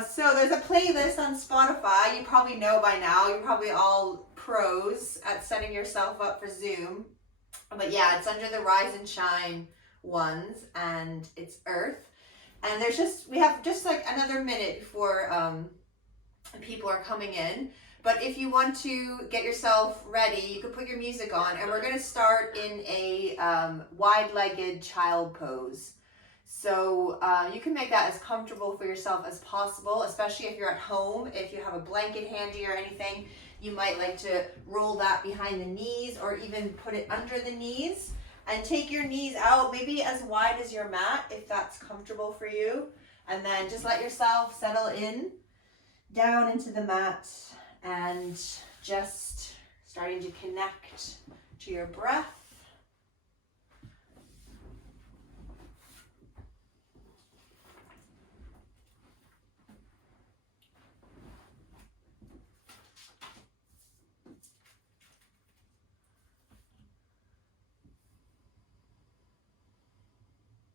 So there's a playlist on Spotify. You probably know by now. You're probably all pros at setting yourself up for Zoom. But yeah, it's under the Rise and Shine ones, and it's Earth. And we have just like another minute before people are coming in. But if you want to get yourself ready, you can put your music on, and we're going to start in a wide-legged child pose. So you can make that as comfortable for yourself as possible, especially if you're at home. If you have a blanket handy or anything, you might like to roll that behind the knees or even put it under the knees and take your knees out, maybe as wide as your mat if that's comfortable for you. And then just let yourself settle in down into the mat and just starting to connect to your breath.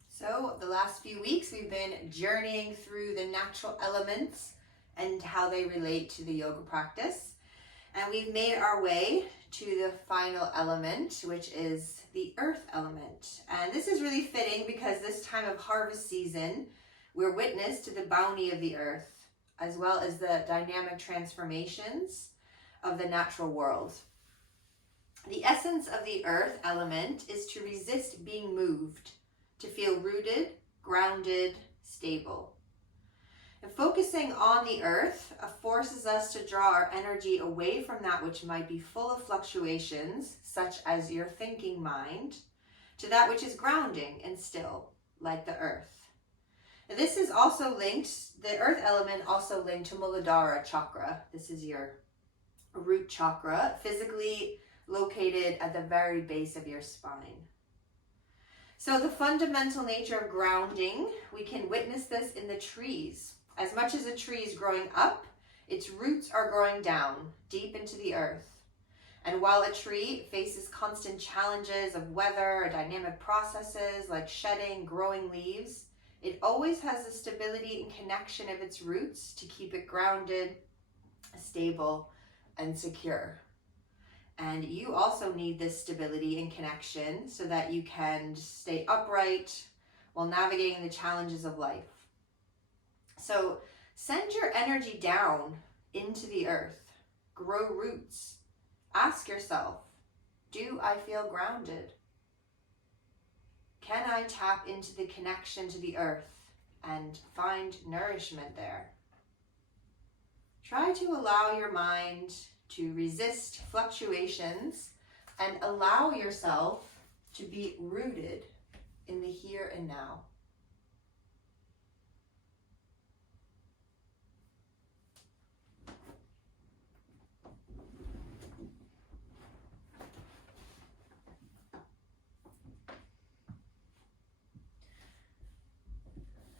So the last few weeks we've been journeying through the natural elements and how they relate to the yoga practice. And we've made our way to the final element, which is the earth element. And this is really fitting because this time of harvest season, we're witness to the bounty of the earth, as well as the dynamic transformations of the natural world. The essence of the earth element is to resist being moved, to feel rooted, grounded, stable. And focusing on the earth forces us to draw our energy away from that which might be full of fluctuations, such as your thinking mind, to that which is grounding and still, like the earth. And this is also linked, the earth element also linked to Muladhara chakra. This is your root chakra, physically located at the very base of your spine. So the fundamental nature of grounding, we can witness this in the trees. As much as a tree is growing up, its roots are growing down, deep into the earth. And while a tree faces constant challenges of weather or dynamic processes like shedding, growing leaves, it always has the stability and connection of its roots to keep it grounded, stable, and secure. And you also need this stability and connection so that you can stay upright while navigating the challenges of life. So send your energy down into the earth, grow roots. Ask yourself, do I feel grounded? Can I tap into the connection to the earth and find nourishment there? Try to allow your mind to resist fluctuations and allow yourself to be rooted in the here and now.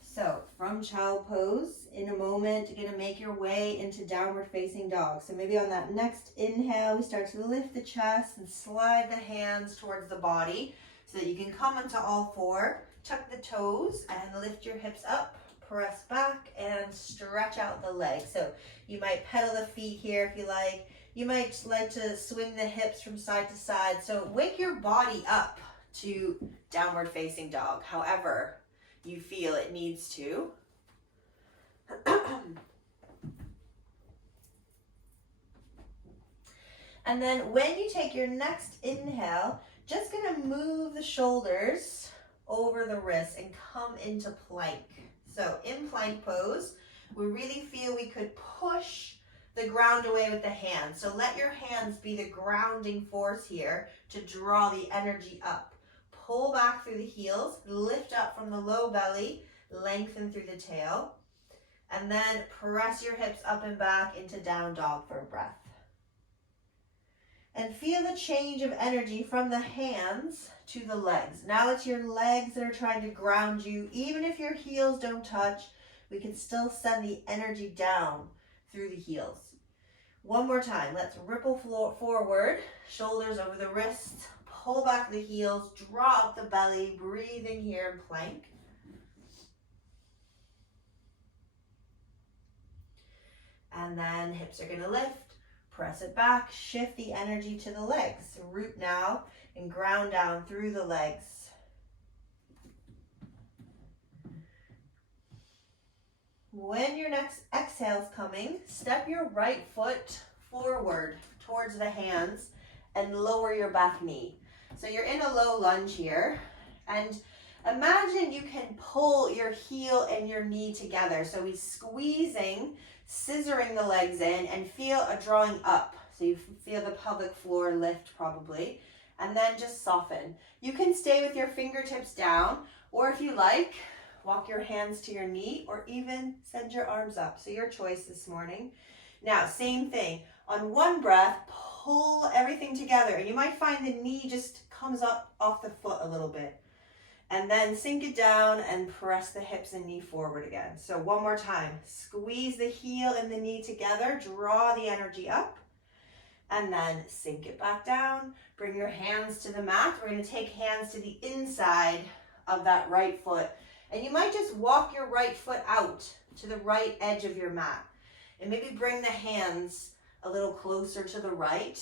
So from child pose, in a moment, you're going to make your way into downward facing dog. So maybe on that next inhale, we start to lift the chest and slide the hands towards the body so that you can come onto all four, tuck the toes and lift your hips up, press back and stretch out the legs. So you might pedal the feet here if you like. You might like to swing the hips from side to side. So wake your body up to downward facing dog, however you feel it needs to. And then when you take your next inhale, just gonna move the shoulders over the wrists and come into plank. So in plank pose, we really feel we could push the ground away with the hands. So let your hands be the grounding force here to draw the energy up. Pull back through the heels, lift up from the low belly, lengthen through the tail, and then press your hips up and back into down dog for a breath. And feel the change of energy from the hands to the legs. Now it's your legs that are trying to ground you. Even if your heels don't touch, we can still send the energy down through the heels. One more time, let's ripple forward, shoulders over the wrists, pull back the heels, draw up the belly, breathing here in plank. And then hips are gonna lift, press it back, shift the energy to the legs. So root now and ground down through the legs. When your next exhale is coming, step your right foot forward towards the hands and lower your back knee. So you're in a low lunge here, and imagine you can pull your heel and your knee together. So we're squeezing, scissoring the legs in, and feel a drawing up. So you feel the pelvic floor lift probably, and then just soften. You can stay with your fingertips down, or if you like, walk your hands to your knee, or even send your arms up. So your choice this morning. Now, same thing. On one breath, pull everything together, and you might find the knee just comes up off the foot a little bit. And then sink it down and press the hips and knee forward again. So one more time. Squeeze the heel and the knee together, draw the energy up, and then sink it back down. Bring your hands to the mat. We're going to take hands to the inside of that right foot. And you might just walk your right foot out to the right edge of your mat. And maybe bring the hands a little closer to the right.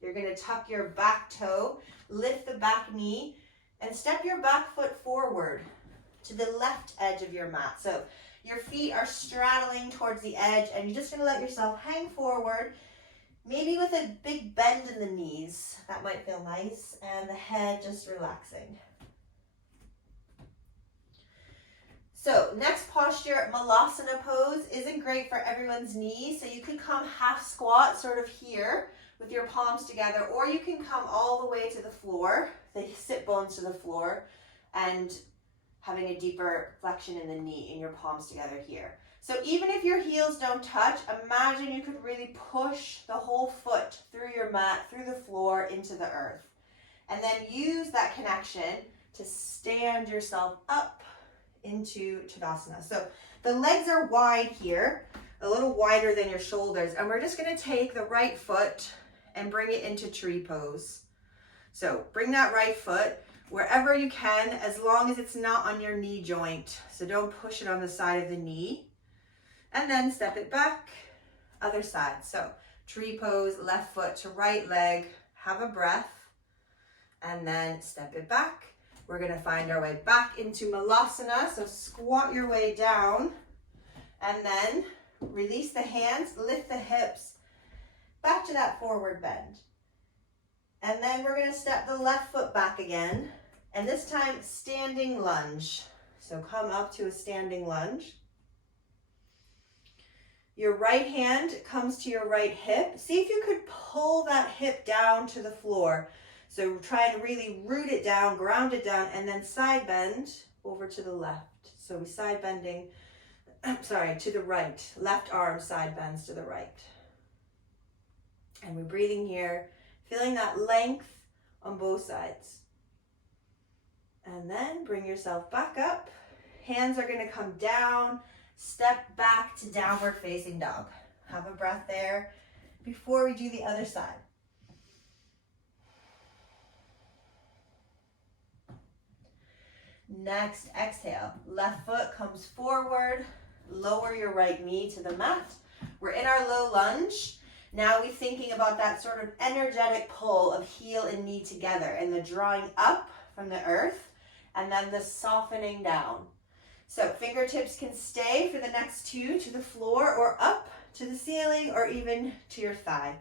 You're going to tuck your back toe, lift the back knee, and step your back foot forward to the left edge of your mat. So your feet are straddling towards the edge, and you're just going to let yourself hang forward, maybe with a big bend in the knees. That might feel nice. And the head just relaxing. So next posture, Malasana pose, isn't great for everyone's knees. So you can come half squat sort of here with your palms together, or you can come all the way to the floor, the sit bones to the floor, and having a deeper flexion in the knee and your palms together here. So even if your heels don't touch, imagine you could really push the whole foot through your mat, through the floor, into the earth. And then use that connection to stand yourself up into Tadasana. So the legs are wide here, a little wider than your shoulders, and we're just going to take the right foot and bring it into tree pose. So bring that right foot wherever you can, as long as it's not on your knee joint. So don't push it on the side of the knee. And then step it back, other side. So tree pose, left foot to right leg, have a breath, and then step it back. We're going to find our way back into Malasana. So squat your way down, and then release the hands, lift the hips back to that forward bend. And then we're going to step the left foot back again, and this time standing lunge. So come up to a standing lunge. Your right hand comes to your right hip. See if you could pull that hip down to the floor. So try and really root it down, ground it down, and then side bend over to the left. So we side bending, to the right. Left arm side bends to the right. And we're breathing here, feeling that length on both sides. And then bring yourself back up. Hands are going to come down. Step back to downward facing dog. Have a breath there before we do the other side. Next, exhale. Left foot comes forward. Lower your right knee to the mat. We're in our low lunge. Now we're thinking about that sort of energetic pull of heel and knee together, and the drawing up from the earth, and then the softening down. So fingertips can stay for the next two to the floor, or up to the ceiling, or even to your thigh.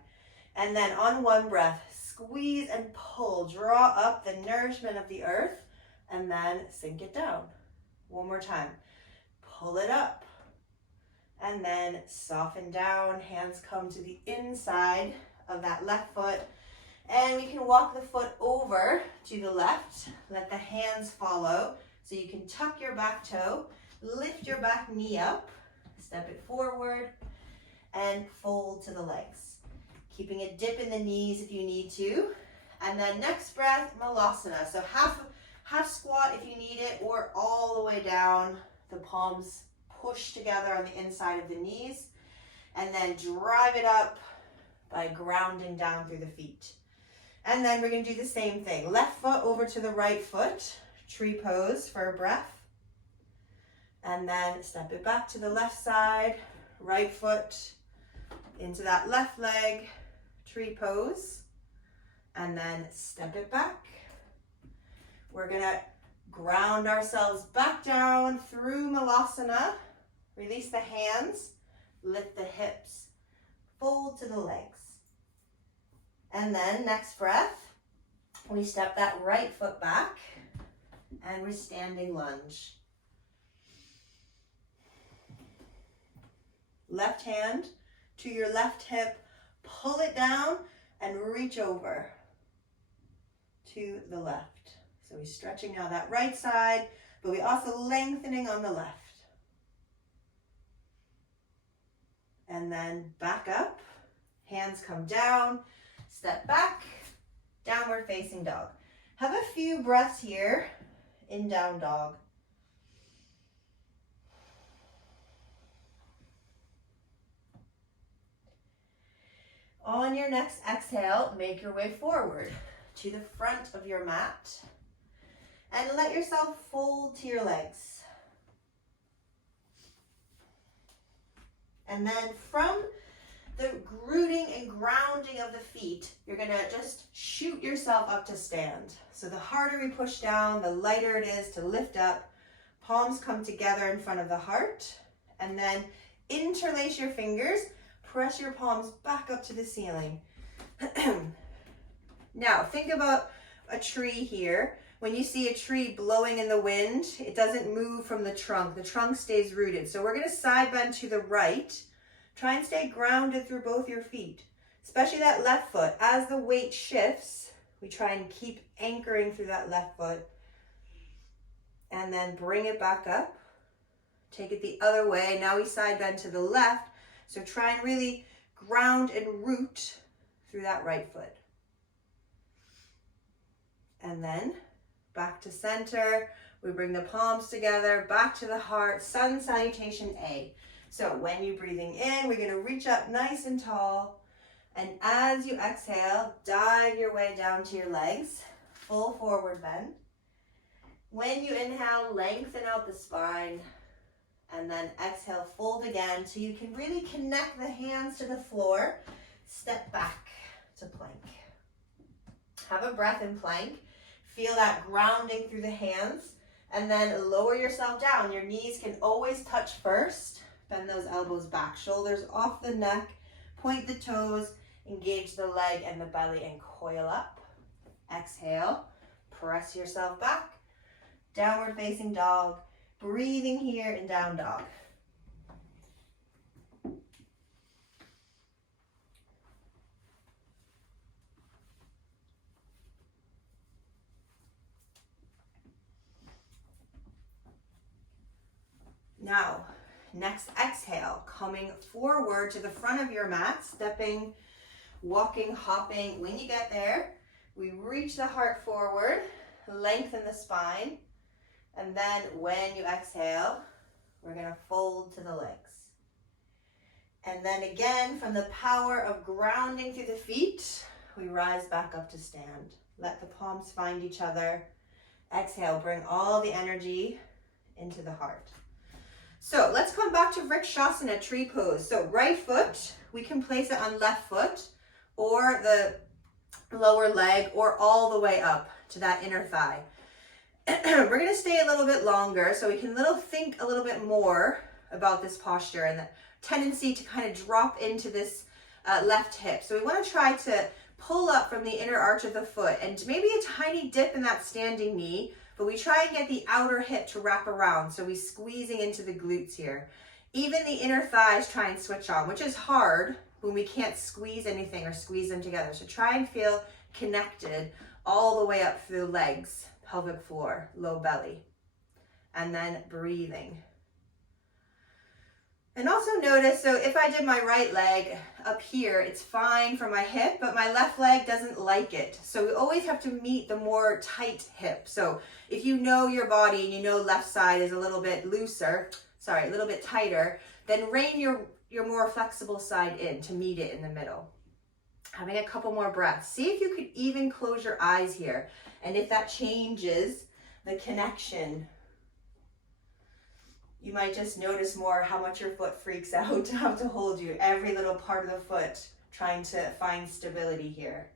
And then on one breath, squeeze and pull. Draw up the nourishment of the earth, and then sink it down. One more time. Pull it up. And then soften down. Hands come to the inside of that left foot. And we can walk the foot over to the left. Let the hands follow. So you can tuck your back toe, lift your back knee up, step it forward, and fold to the legs. Keeping a dip in the knees if you need to. And then next breath, Malasana. So half squat if you need it, or all the way down. The palms push together on the inside of the knees. And then drive it up by grounding down through the feet. And then we're going to do the same thing. Left foot over to the right foot. Tree pose for a breath. And then step it back to the left side. Right foot into that left leg, tree pose, and then step it back. We're gonna ground ourselves back down through Malasana. Release the hands, lift the hips, fold to the legs. And then next breath, we step that right foot back and we're standing lunge. Left hand to your left hip, pull it down and reach over to the left. So we're stretching now that right side, but we're also lengthening on the left. And then back up, hands come down, step back, downward facing dog. Have a few breaths here in down dog. On your next exhale, make your way forward to the front of your mat and let yourself fold to your legs. And then from the rooting and grounding of the feet, you're gonna just shoot yourself up to stand. So the harder we push down, the lighter it is to lift up. Palms come together in front of the heart, and then interlace your fingers, press your palms back up to the ceiling. Now, think about a tree here. When you see a tree blowing in the wind, it doesn't move from the trunk. The trunk stays rooted. So we're gonna side bend to the right. Try and stay grounded through both your feet, especially that left foot. As the weight shifts, we try and keep anchoring through that left foot. And then bring it back up. Take it the other way. Now we side bend to the left. So try and really ground and root through that right foot. And then back to center. We bring the palms together, back to the heart, sun salutation A. So when you're breathing in, we're gonna reach up nice and tall. And as you exhale, dive your way down to your legs, full forward bend. When you inhale, lengthen out the spine. And then exhale, fold again so you can really connect the hands to the floor. Step back to plank. Have a breath in plank. Feel that grounding through the hands. And then lower yourself down. Your knees can always touch first. Bend those elbows back. Shoulders off the neck. Point the toes. Engage the leg and the belly and coil up. Exhale. Press yourself back. Downward facing dog. Breathing here in down dog. Now, next exhale, coming forward to the front of your mat, stepping, walking, hopping. When you get there, we reach the heart forward, lengthen the spine. And then when you exhale, we're gonna fold to the legs. And then again, from the power of grounding through the feet, we rise back up to stand. Let the palms find each other. Exhale, bring all the energy into the heart. So let's come back to Vrikshasana, tree pose. So right foot, we can place it on left foot or the lower leg or all the way up to that inner thigh. We're going to stay a little bit longer so we can think a little bit more about this posture and the tendency to kind of drop into this left hip. So we want to try to pull up from the inner arch of the foot and maybe a tiny dip in that standing knee, but we try and get the outer hip to wrap around. So we're squeezing into the glutes here. Even the inner thighs try and switch on, which is hard when we can't squeeze anything or squeeze them together. So try and feel connected all the way up through the legs. Pelvic floor, low belly, and then breathing. And also notice, so if I did my right leg up here, it's fine for my hip, but my left leg doesn't like it. So we always have to meet the more tight hip. So if you know your body and you know left side is a little bit a little bit tighter, then rein your more flexible side in to meet it in the middle. Having a couple more breaths. See if you could even close your eyes here. And if that changes the connection, You might just notice more how much your foot freaks out to have to hold you. Every little part of the foot trying to find stability here.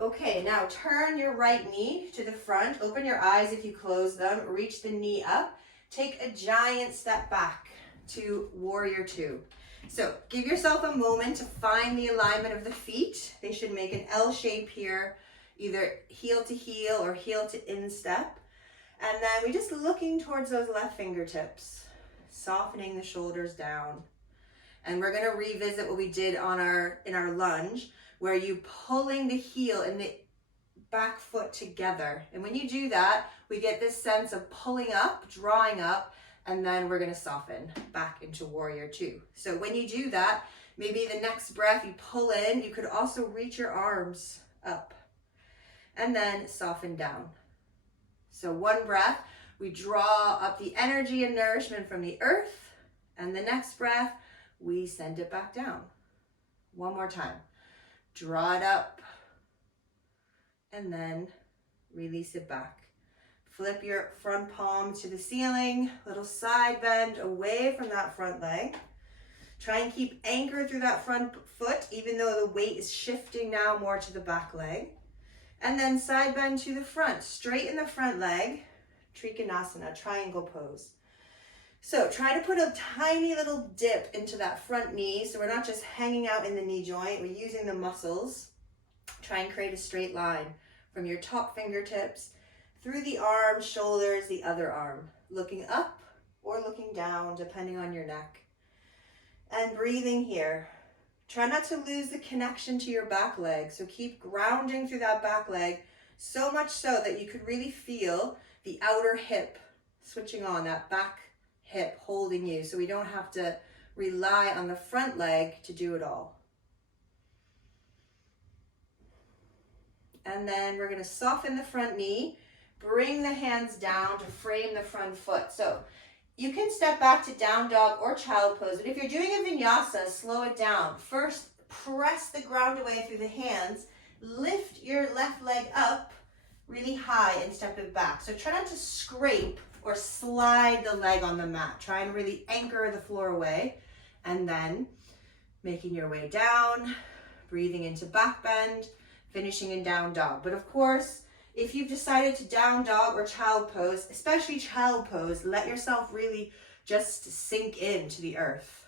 Okay, now turn your right knee to the front. Open your eyes if you close them. Reach the knee up. Take a giant step back to warrior two. So give yourself a moment to find the alignment of the feet. They should make an L shape here, either heel to heel or heel to instep. And then we're just looking towards those left fingertips, softening the shoulders down. And we're gonna revisit what we did on in our lunge, where you pulling the heel and the back foot together. And when you do that, we get this sense of pulling up, drawing up, and then we're gonna soften back into warrior two. So when you do that, maybe the next breath you pull in, you could also reach your arms up and then soften down. So one breath, we draw up the energy and nourishment from the earth, and the next breath, we send it back down. One more time. Draw it up, and then release it back. Flip your front palm to the ceiling, little side bend away from that front leg. Try and keep anchored through that front foot, even though the weight is shifting now more to the back leg. And then side bend to the front, straighten the front leg, Trikonasana, triangle pose. So try to put a tiny little dip into that front knee, so we're not just hanging out in the knee joint, we're using the muscles. Try and create a straight line from your top fingertips through the arm, shoulders, the other arm, looking up or looking down, depending on your neck. And breathing here. Try not to lose the connection to your back leg, so keep grounding through that back leg, so much so that you could really feel the outer hip switching on, that back hip holding you, so we don't have to rely on the front leg to do it all. And then we're going to soften the front knee, bring the hands down to frame the front foot. So you can step back to down dog or child pose, but if you're doing a vinyasa, slow it down. First, press the ground away through the hands, lift your left leg up really high and step it back. So try not to scrape or slide the leg on the mat. Try and really anchor the floor away, and then making your way down, breathing into back bend, finishing in down dog. But of course, if you've decided to down dog or child pose, especially child pose, let yourself really just sink into the earth.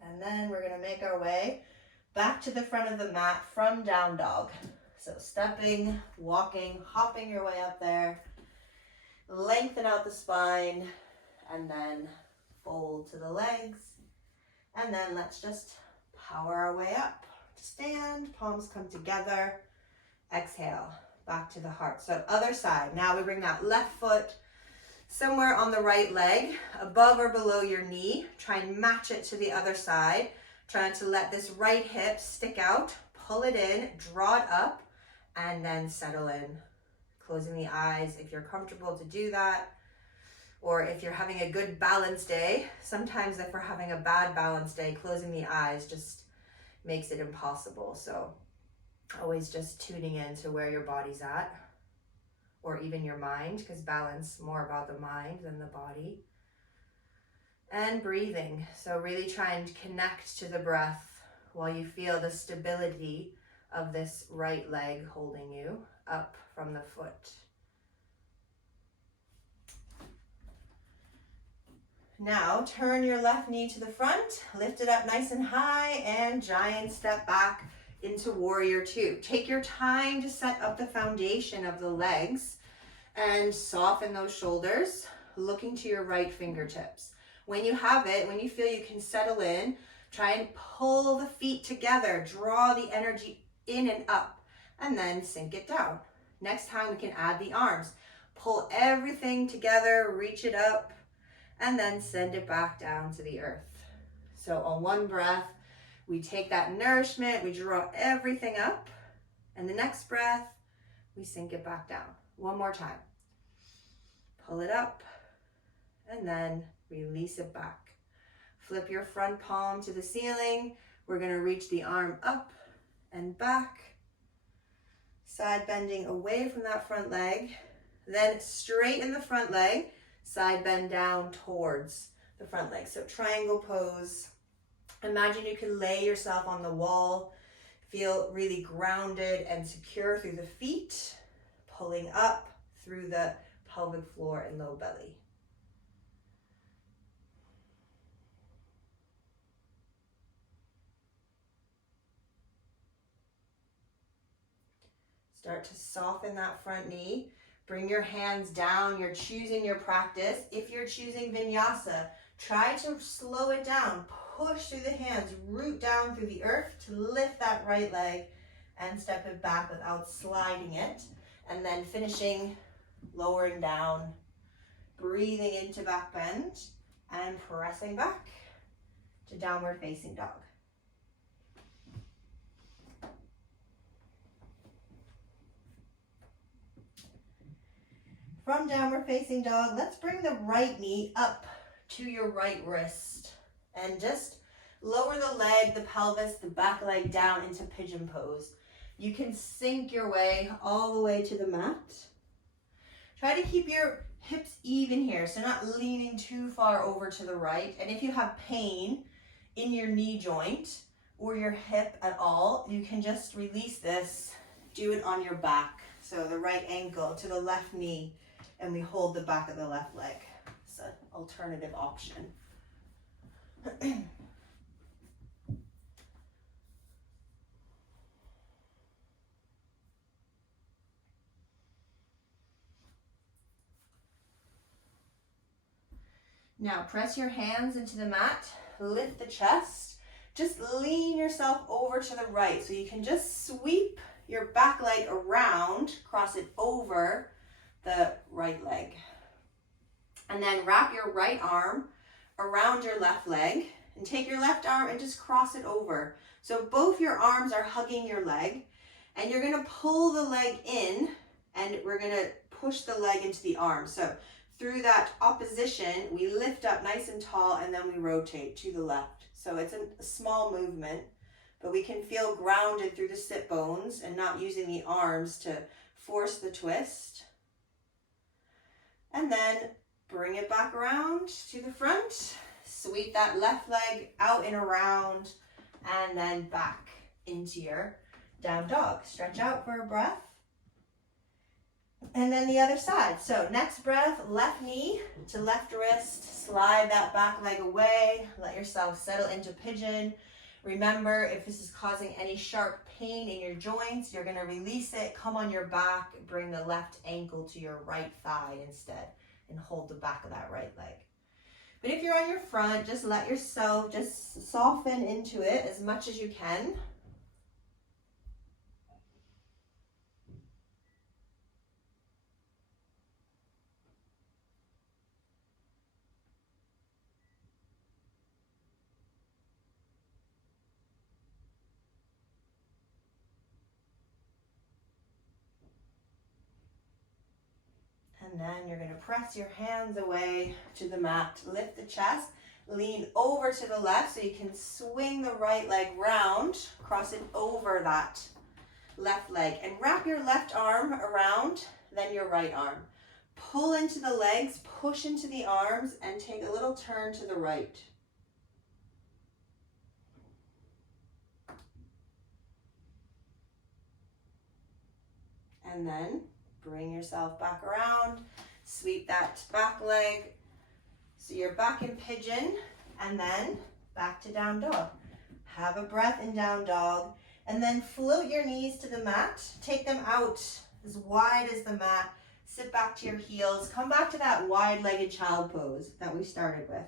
And then we're gonna make our way back to the front of the mat from down dog. So stepping, walking, hopping your way up there, lengthen out the spine, and then fold to the legs. And then let's just power our way up. Stand, palms come together. Exhale, back to the heart. So other side. Now we bring that left foot somewhere on the right leg, above or below your knee. Try and match it to the other side. Trying to let this right hip stick out. Pull it in, draw it up, and then settle in. Closing the eyes if you're comfortable to do that. Or if you're having a good balance day. Sometimes if we're having a bad balance day, closing the eyes just makes it impossible. So always just tuning in to where your body's at, or even your mind, because balance more about the mind than the body. And breathing. So really try and connect to the breath while you feel the stability of this right leg holding you up from the foot. Now turn your left knee to the front, lift it up nice and high, and giant step back into warrior two. Take your time to set up the foundation of the legs and soften those shoulders, looking to your right fingertips. When you have it, when you feel you can settle in, try and pull the feet together, draw the energy in and up, and then sink it down. Next time we can add the arms. Pull everything together, reach it up, and then send it back down to the earth. So on one breath, we take that nourishment, we draw everything up, and the next breath, we sink it back down. One more time. Pull it up, and then release it back. Flip your front palm to the ceiling. We're gonna reach the arm up and back. Side bending away from that front leg. Then straighten the front leg, side bend down towards the front leg. So triangle pose. Imagine you can lay yourself on the wall. Feel really grounded and secure through the feet, pulling up through the pelvic floor and low belly. Start to soften that front knee. Bring your hands down. You're choosing your practice. If you're choosing vinyasa, try to slow it down. Push through the hands, root down through the earth to lift that right leg and step it back without sliding it. And then finishing, lowering down, breathing into back bend and pressing back to downward facing dog. From downward facing dog, let's bring the right knee up to your right wrist and just lower the leg, the pelvis, the back leg down into pigeon pose. You can sink your way all the way to the mat. Try to keep your hips even here, so not leaning too far over to the right. And if you have pain in your knee joint or your hip at all, you can just release this, do it on your back. So the right ankle to the left knee, and we hold the back of the left leg. It's an alternative option. Now press your hands into the mat, lift the chest, just lean yourself over to the right. So you can just sweep your back leg around, cross it over the right leg. And then wrap your right arm around your left leg and take your left arm and just cross it over. So both your arms are hugging your leg and you're gonna pull the leg in and we're gonna push the leg into the arm. So through that opposition, we lift up nice and tall and then we rotate to the left. So it's a small movement, but we can feel grounded through the sit bones and not using the arms to force the twist. And then bring it back around to the front. Sweep that left leg out and around and then back into your down dog. Stretch out for a breath. And then the other side. So next breath, left knee to left wrist. Slide that back leg away. Let yourself settle into pigeon. Remember, if this is causing any sharp pain in your joints, you're going to release it. Come on your back. Bring the left ankle to your right thigh instead and hold the back of that right leg. But if you're on your front, just let yourself just soften into it as much as you can. And then you're going to press your hands away to the mat, lift the chest, lean over to the left so you can swing the right leg round, cross it over that left leg, and wrap your left arm around, then your right arm. Pull into the legs, push into the arms, and take a little turn to the right. And then bring yourself back around, sweep that back leg. So you're back in pigeon and then back to down dog. Have a breath in down dog and then float your knees to the mat. Take them out as wide as the mat. Sit back to your heels. Come back to that wide-legged child pose that we started with.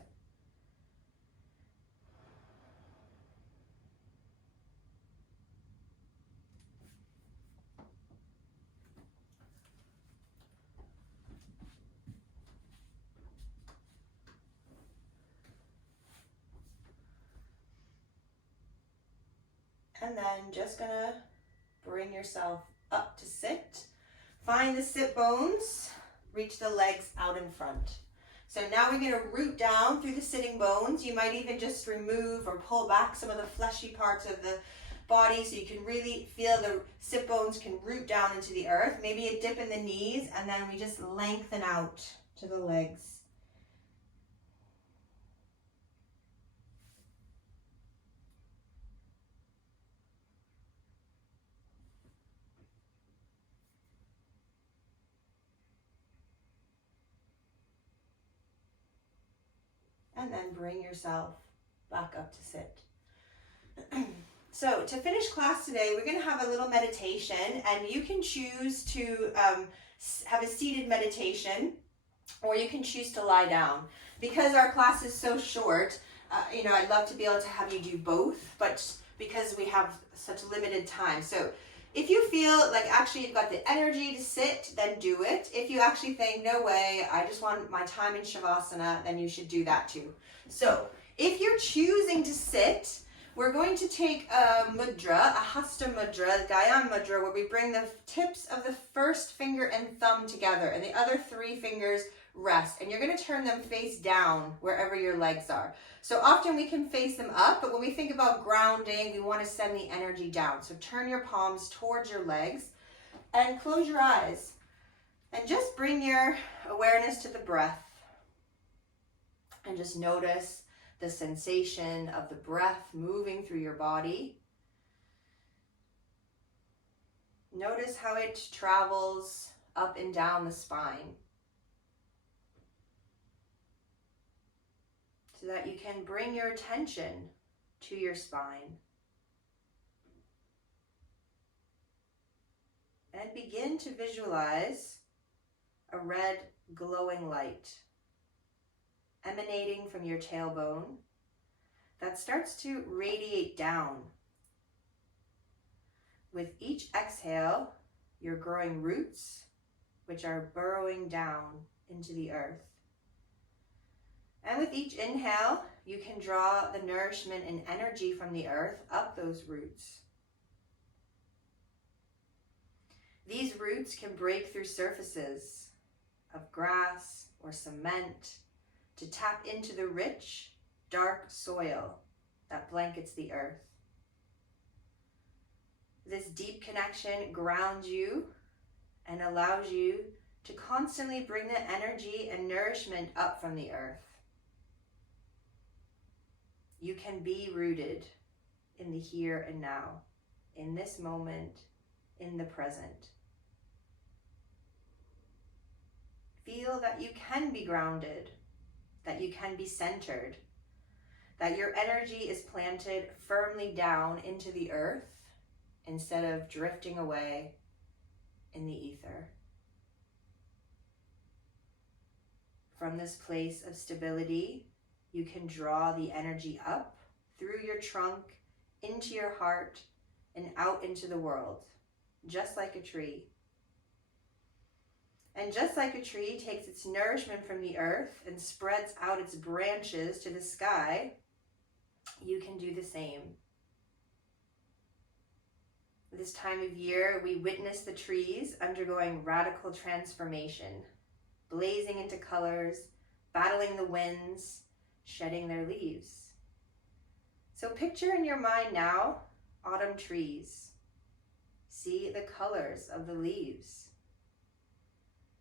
And then just gonna bring yourself up to sit. Find the sit bones, reach the legs out in front. So now we're gonna root down through the sitting bones. You might even just remove or pull back some of the fleshy parts of the body so you can really feel the sit bones can root down into the earth. Maybe a dip in the knees, and then we just lengthen out to the legs. And then bring yourself back up to sit. So to finish class today, we're going to have a little meditation, and you can choose to have a seated meditation, or you can choose to lie down. Because our class is so short, I'd love to be able to have you do both, but because we have such limited time. So if you feel like actually you've got the energy to sit, then do it. If you actually think, no way, I just want my time in Shavasana, then you should do that too. So if you're choosing to sit, we're going to take a mudra, a hasta mudra, the Gyan mudra, where we bring the tips of the first finger and thumb together, and the other 3 fingers rest. And you're going to turn them face down wherever your legs are. So often we can face them up, but when we think about grounding, we want to send the energy down. So turn your palms towards your legs and close your eyes. And just bring your awareness to the breath. And just notice the sensation of the breath moving through your body. Notice how it travels up and down the spine, so that you can bring your attention to your spine. And begin to visualize a red glowing light emanating from your tailbone that starts to radiate down. With each exhale, you're growing roots which are burrowing down into the earth. And with each inhale, you can draw the nourishment and energy from the earth up those roots. These roots can break through surfaces of grass or cement to tap into the rich, dark soil that blankets the earth. This deep connection grounds you and allows you to constantly bring the energy and nourishment up from the earth. You can be rooted in the here and now, in this moment, in the present. Feel that you can be grounded, that you can be centered, that your energy is planted firmly down into the earth instead of drifting away in the ether. From this place of stability, you can draw the energy up through your trunk, into your heart, and out into the world, just like a tree. And just like a tree takes its nourishment from the earth and spreads out its branches to the sky, you can do the same. This time of year, we witness the trees undergoing radical transformation, blazing into colors, battling the winds, shedding their leaves. So picture in your mind now autumn trees. See the colors of the leaves.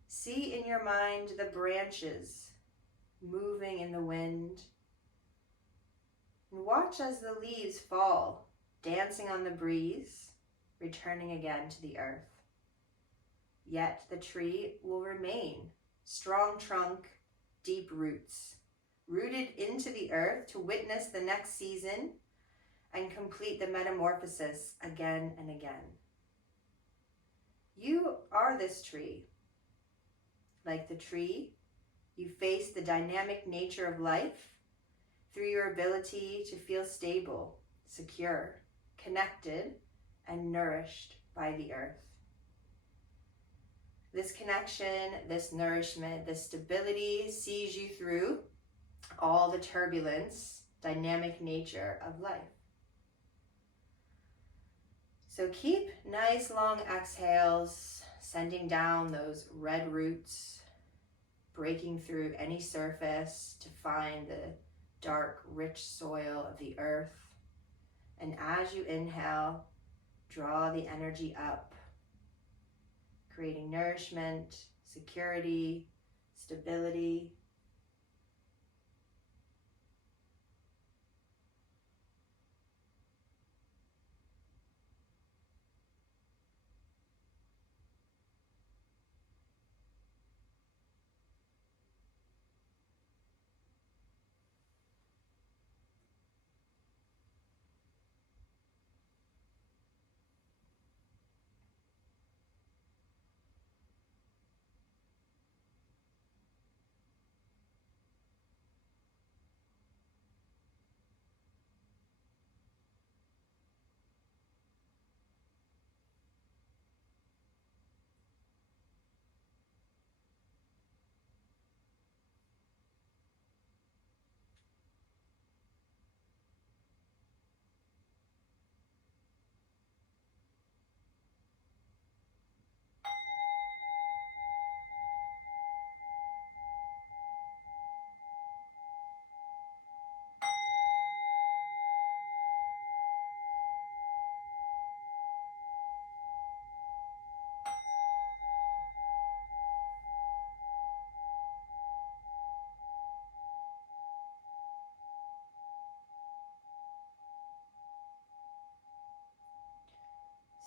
See in your mind the branches moving in the wind. And watch as the leaves fall, dancing on the breeze, returning again to the earth. Yet the tree will remain, strong trunk, deep roots, rooted into the earth to witness the next season and complete the metamorphosis again and again. You are this tree. Like the tree, you face the dynamic nature of life through your ability to feel stable, secure, connected, and nourished by the earth. This connection, this nourishment, this stability sees you through all the turbulence, dynamic nature of life. So keep nice long exhales, sending down those red roots, breaking through any surface to find the dark, rich soil of the earth, And as you inhale, draw the energy up, creating nourishment, security, stability.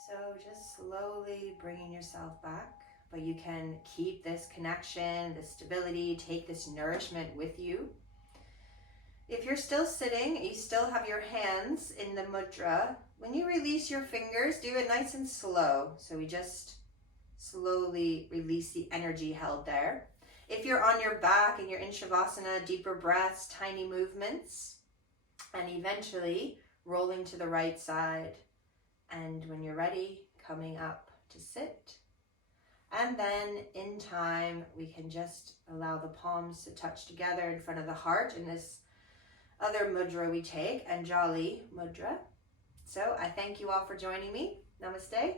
So just slowly bringing yourself back, but you can keep this connection, this stability, take this nourishment with you. If you're still sitting, you still have your hands in the mudra. When you release your fingers, do it nice and slow. So we just slowly release the energy held there. If you're on your back and you're in Shavasana, deeper breaths, tiny movements, and eventually rolling to the right side. And when you're ready, coming up to sit. And then in time, we can just allow the palms to touch together in front of the heart in this other mudra we take, Anjali Mudra. So I thank you all for joining me. Namaste.